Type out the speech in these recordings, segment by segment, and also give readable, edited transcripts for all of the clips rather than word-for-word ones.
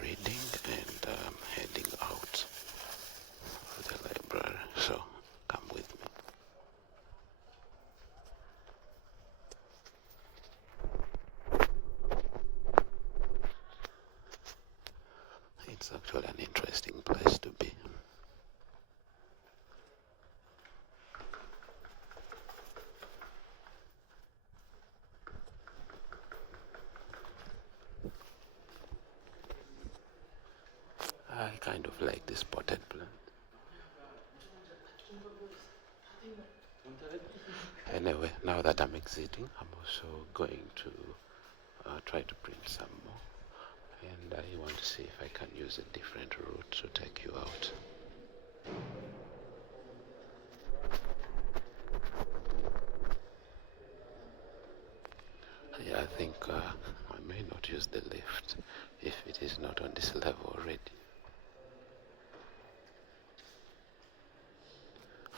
reading and heading out of the library, so come with me. It's actually an interesting place to be. I kind of like this potted plant. Anyway, now that I'm exiting, I'm also going to try to print some more. And I want to see if I can use a different route to take you out. Yeah, I think I may not use the lift if it is not on this level already.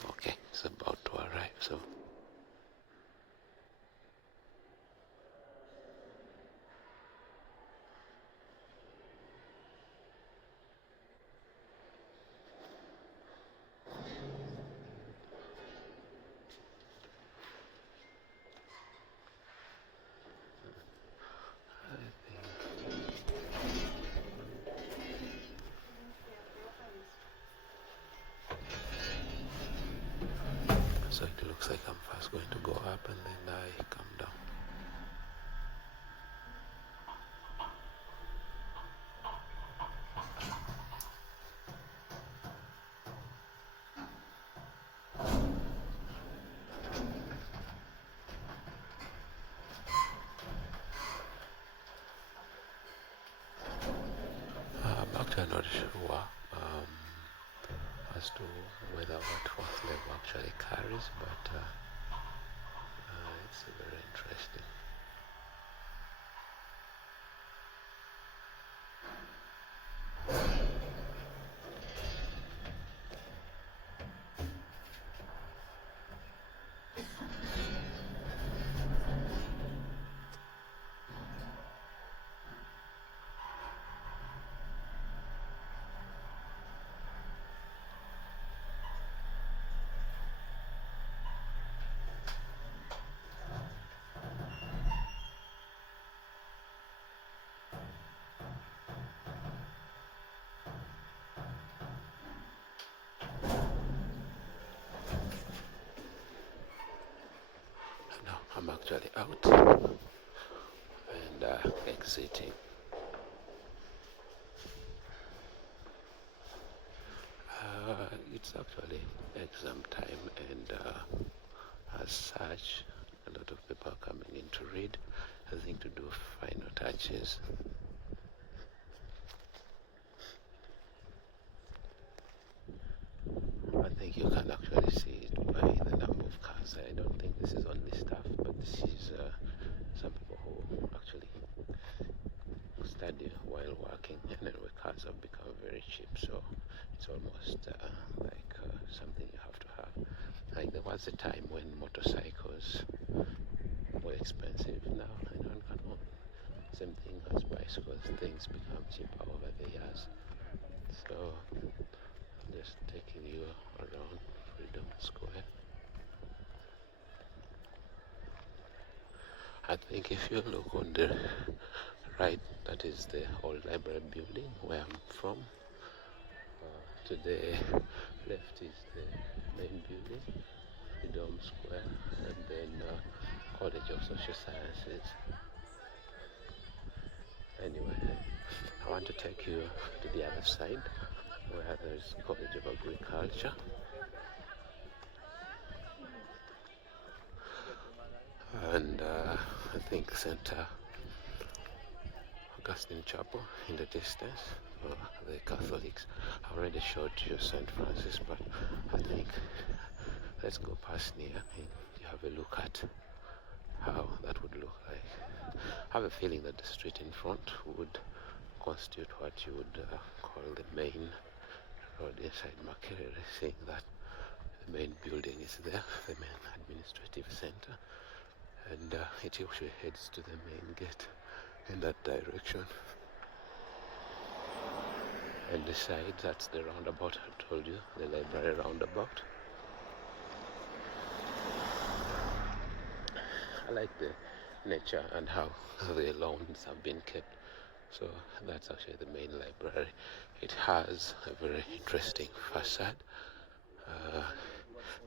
Okay, it's about to arrive, so so it looks like I'm first going to go up and then I come down. I'm actually not sure as to whether what fourth level actually carries, but it's very interesting. Now I'm actually out and exiting. It's actually exam time, and as such, a lot of people are coming in to read, I think to do final touches. I think you can actually see it by the number of cars. I don't think this is only staff, but this is some people who actually study while working, and anyway, cars have become very cheap, so it's almost like something you have to have. Like there was a time when motorcycles were expensive. Now anyone can own. Same thing as bicycles. Things become cheaper over the years. So I'm just taking you around Freedom Square. I think if you look on the right, that is the old library building where I'm from. To the left is the main building, Freedom Square, and then College of Social Sciences. Anyway, I want to take you to the other side where there's College of Agriculture. And I think St. Augustine Chapel in the distance for the Catholics. I already showed you St. Francis, but I think let's go past near and you have a look at how that would look like. I have a feeling that the street in front would constitute what you would call the main road inside Makerere, seeing that the main building is there, the main administrative center, and it usually heads to the main gate in that direction. And this side, that's the roundabout I told you, the library roundabout. I like the nature and how the lawns have been kept. So that's actually the main library. It has a very interesting facade.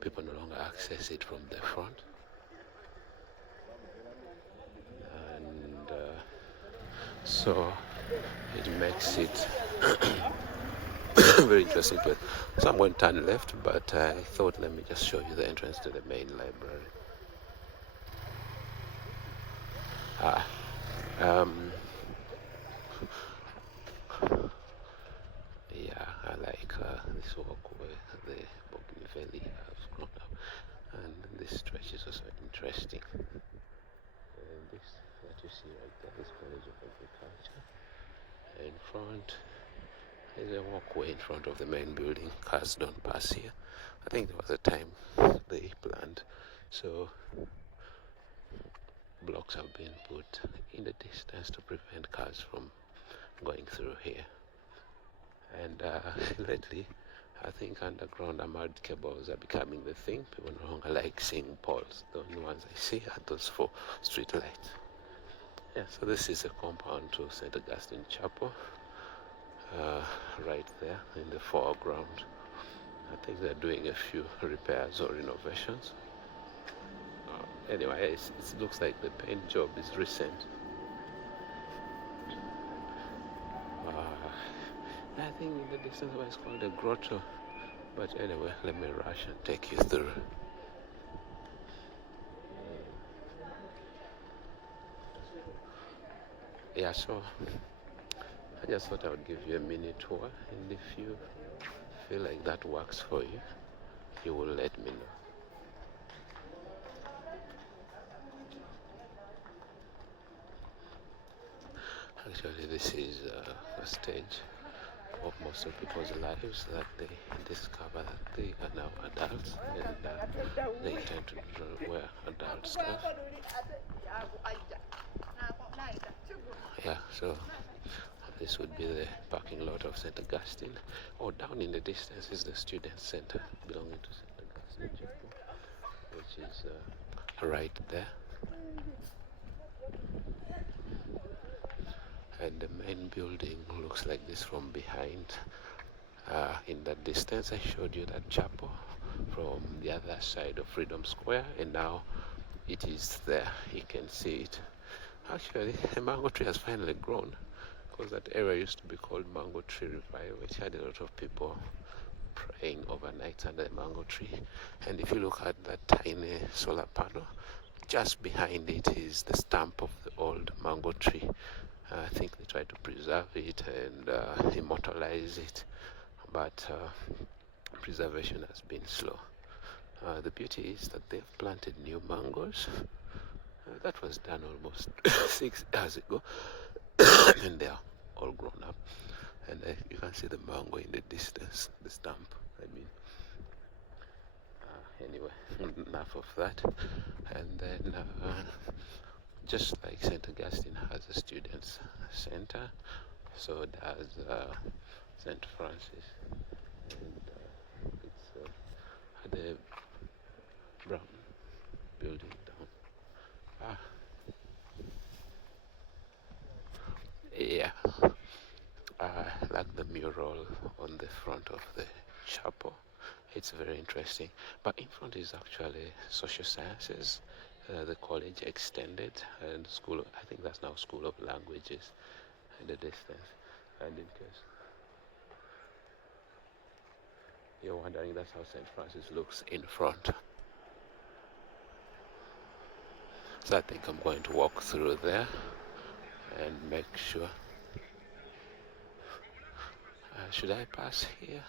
People no longer access it from the front. And so it makes it very interesting place. So I'm going to turn left, but I thought let me just show you the entrance to the main library. Yeah, I like this walkway, the Bougainvillea has grown up, and this stretch is also interesting. And this that you see right there is College of Agriculture. In front is a walkway in front of the main building. Cars don't pass here. I think there was a time they planned, so blocks have been put in the distance to prevent cars from going through here. And lately, I think underground armored cables are becoming the thing. People no longer like seeing poles. The only ones I see are those for street lights. Yeah, so this is a compound to St. Augustine Chapel, right there in the foreground. I think they're doing a few repairs or renovations. Anyway, it looks like the paint job is recent. I think in the distance it's called a grotto. But anyway, let me rush and take you through. Yeah, so I just thought I would give you a mini tour, and if you feel like that works for you, you will let me know. Actually, this is a stage of most of people's lives that they discover that they are now adults and they tend to wear adult stuff. Yeah, so this would be the parking lot of St. Augustine. Or down in the distance is the student center belonging to St. Augustine Chapel, which is right there. And the main building looks like this from behind. In that distance, I showed you that chapel from the other side of Freedom Square, and now it is there. You can see it. Actually, a mango tree has finally grown, because that area used to be called Mango Tree Revival, which had a lot of people praying overnight under a mango tree. And if you look at that tiny solar panel, just behind it is the stump of the old mango tree. I think they try to preserve it and immortalize it, but preservation has been slow. The beauty is that they've planted new mangoes. That was done almost 6 years ago, and they are all grown up. And you can see the mango in the distance, the stump, I mean. Anyway, enough of that. And then, just like St. Augustine has a students' center, so does St. Francis. And it's at the brown building down. Yeah, I like the mural on the front of the chapel. It's very interesting. But in front is actually social sciences, the college extended, and I think that's now School of Languages in the distance. And in case you're wondering, that's how St. Francis looks in front. So I think I'm going to walk through there and make sure. Should I pass here?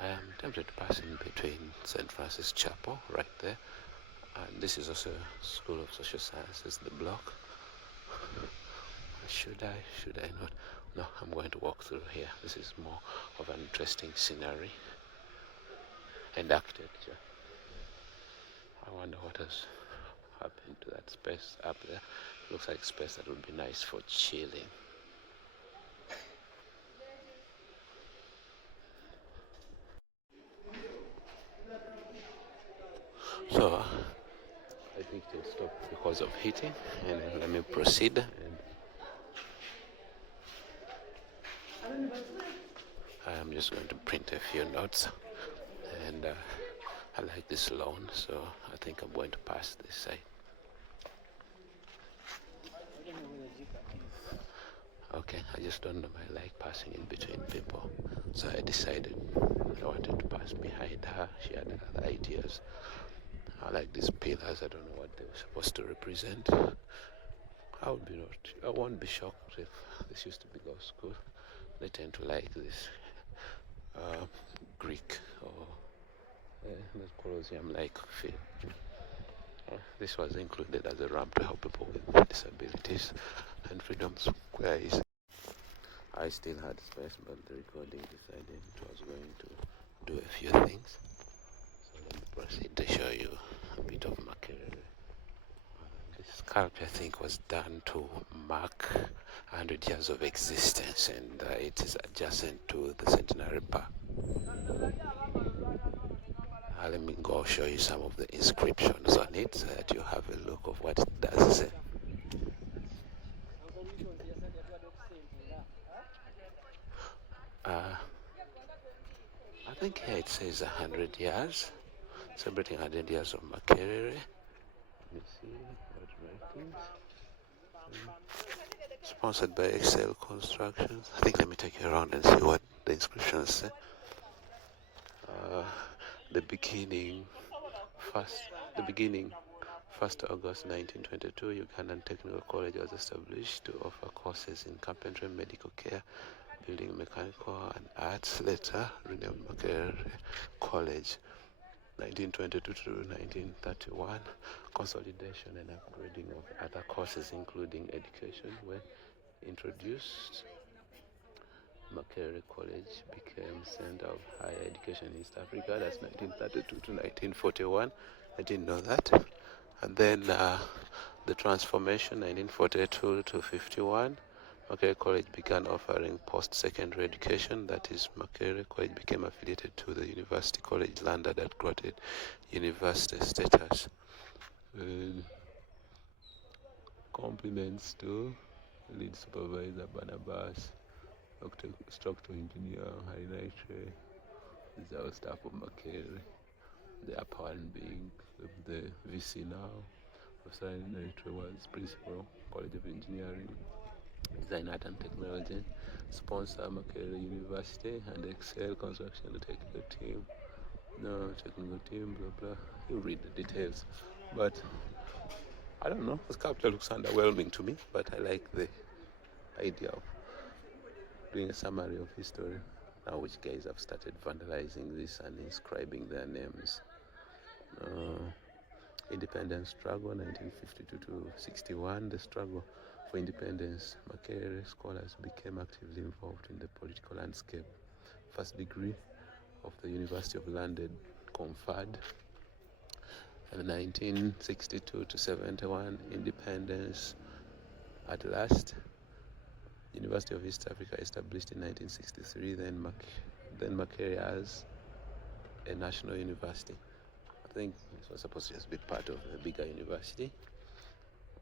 I am tempted to pass in between St. Francis Chapel, right there. And this is also School of Social Sciences, the block. Should I not? No, I'm going to walk through here. This is more of an interesting scenery and architecture. I wonder what has happened to that space up there. Looks like space that would be nice for chilling. So I think it stopped because of heating, and let me proceed. And I'm just going to print a few notes, and I like this lawn, so I think I'm going to pass this side. Okay, I just don't know, I like passing in between people, so I decided I wanted to pass behind her. She had other ideas. I like these pillars. I don't know what they were supposed to represent. I won't be shocked if this used to be law school. They tend to like this uh, Greek or the Colosseum-like feel. This was included as a ramp to help people with disabilities, and Freedom Square is. I still had space, but the recording decided it was going to do a few things. So let me proceed to show you a bit of Makerere. This sculpture, I think, was done to mark 100 years of existence, and it is adjacent to the Centenary Park. Let me go show you some of the inscriptions on it so that you have a look of what it does say. I think here it says 100 years, celebrating 100 years of Makerere. Let me see what writings. Sponsored by Excel Constructions. I think let me take you around and see what the inscriptions say. The beginning, 1st August 1922, Ugandan Technical College was established to offer courses in carpentry, medical care, building, mechanical, and arts. Later renamed Makerere College. 1922 to 1931, consolidation and upgrading of other courses, including education, were introduced. Makerere College became center of higher education in East Africa. That's 1932 to 1941. I didn't know that. And then the transformation, 1942 to 51. Makerere College began offering post-secondary education. That is, Makerere College became affiliated to the University College London that granted university status. Compliments to lead supervisor Barnabas, structural engineer Harinaitre. These are all staff of Makerere. The upper one being the VC now. Professor Harinaitre was principal, College of Engineering, Design, Art and Technology. Sponsor Makerere University and Excel Construction Technical Team. No, technical team, blah blah. You read the details. But I don't know, the sculpture looks underwhelming to me, but I like the idea of doing a summary of history. Now which guys have started vandalizing this and inscribing their names. Independence struggle, 1952 to 61, the struggle for independence. Makerere scholars became actively involved in the political landscape. First degree of the University of London conferred. And 1962 to 71, independence at last. University of East Africa established in 1963, then Makerere as a national university. I think this was supposed to just be part of a bigger university,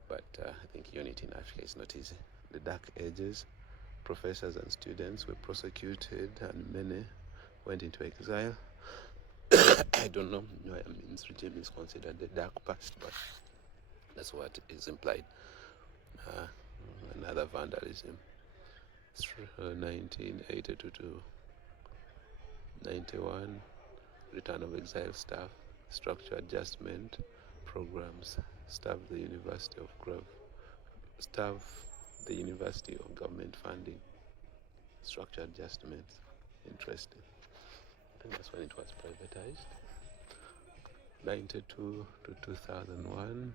but I think unity in Africa is not easy. The Dark Ages, professors and students were prosecuted and many went into exile. I don't know why Amin's regime is considered the dark past, but that's what is implied. Another vandalism. 1982 to 91, return of exile staff, structure adjustment programs, staff the University of Government funding, structure adjustments. Interesting. I think that's when it was privatized. 92 to 2001,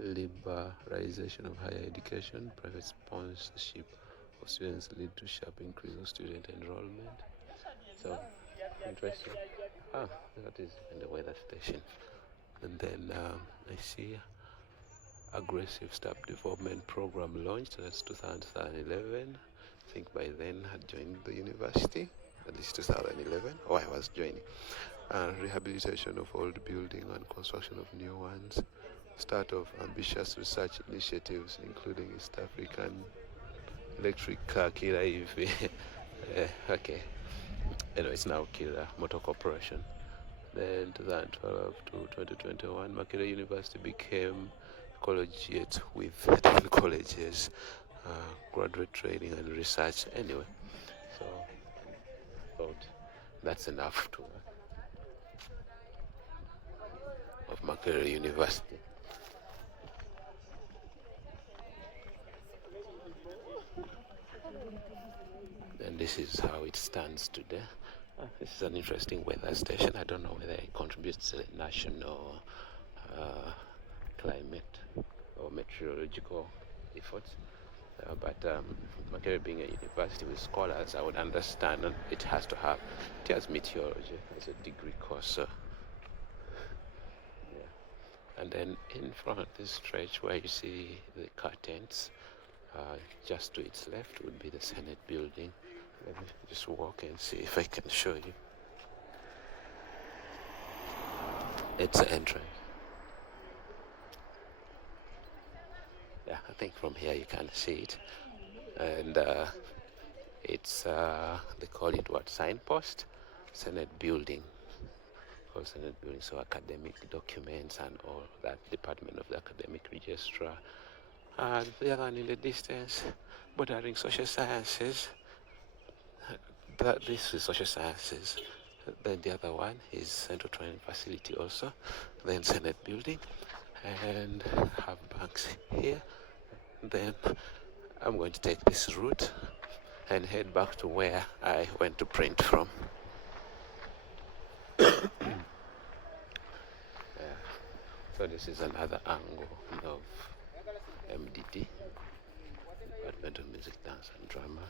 liberalization of higher education, private sponsorship of students lead to sharp increase of student enrollment. So, interesting. That is in the weather station. And then I see aggressive staff development program launched. That's 2011. I think by then I had joined the university, at least 2011, or I was joining. rehabilitation of old building and construction of new ones, start of ambitious research initiatives including East African electric car killer EV. Okay, anyway, it's now Kira Motor Corporation. Then 2012 to 2021, Makerere University became collegiate with 3 colleges, graduate training and research. Anyway, so thought that's enough to of Makerere University. And this is how it stands today. This is an interesting weather station. I don't know whether it contributes to the national climate or meteorological efforts. But Makerere being a university with scholars, I would understand, and it has meteorology as a degree course. So, yeah. And then in front of this stretch where you see the curtains, just to its left would be the Senate building. Let me just walk and see if I can show you. It's the entrance. Yeah, I think from here you can see it. And it's, they call it what? Signpost? Senate building. Called Senate building, so academic documents and all that, Department of the Academic Registrar. And the other one in the distance, bordering social sciences. This is social sciences. Then the other one is Central Training Facility also. Then Senate building. And have banks here. Then I'm going to take this route and head back to where I went to print from. So this is another angle of MDD, Department of Music, Dance and Drama.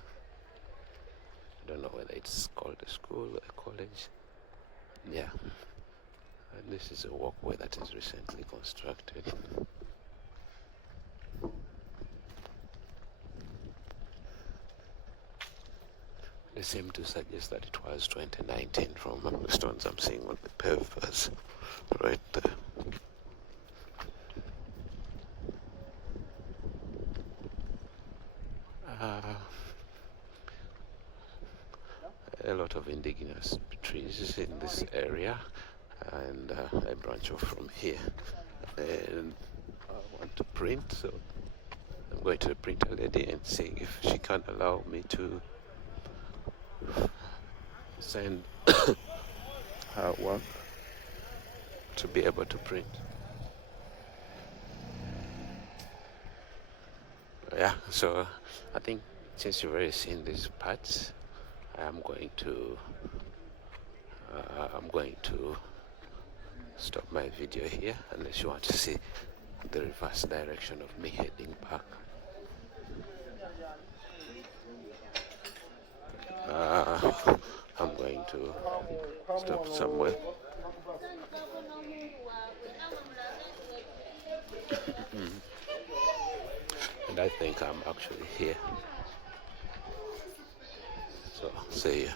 I don't know whether it's called a school or a college. Yeah. And this is a walkway that is recently constructed. They seem to suggest that it was 2019 from the stones I'm seeing on the pavers right there. A lot of indigenous trees in this area, and I branch off from here. And I want to print, so I'm going to the printer lady and see if she can allow me to send her work to be able to print. Yeah, so I think since you've already seen these parts, I'm going to stop my video here unless you want to see the reverse direction of me heading back. I'm going to stop somewhere. And I think I'm actually here. So, see you.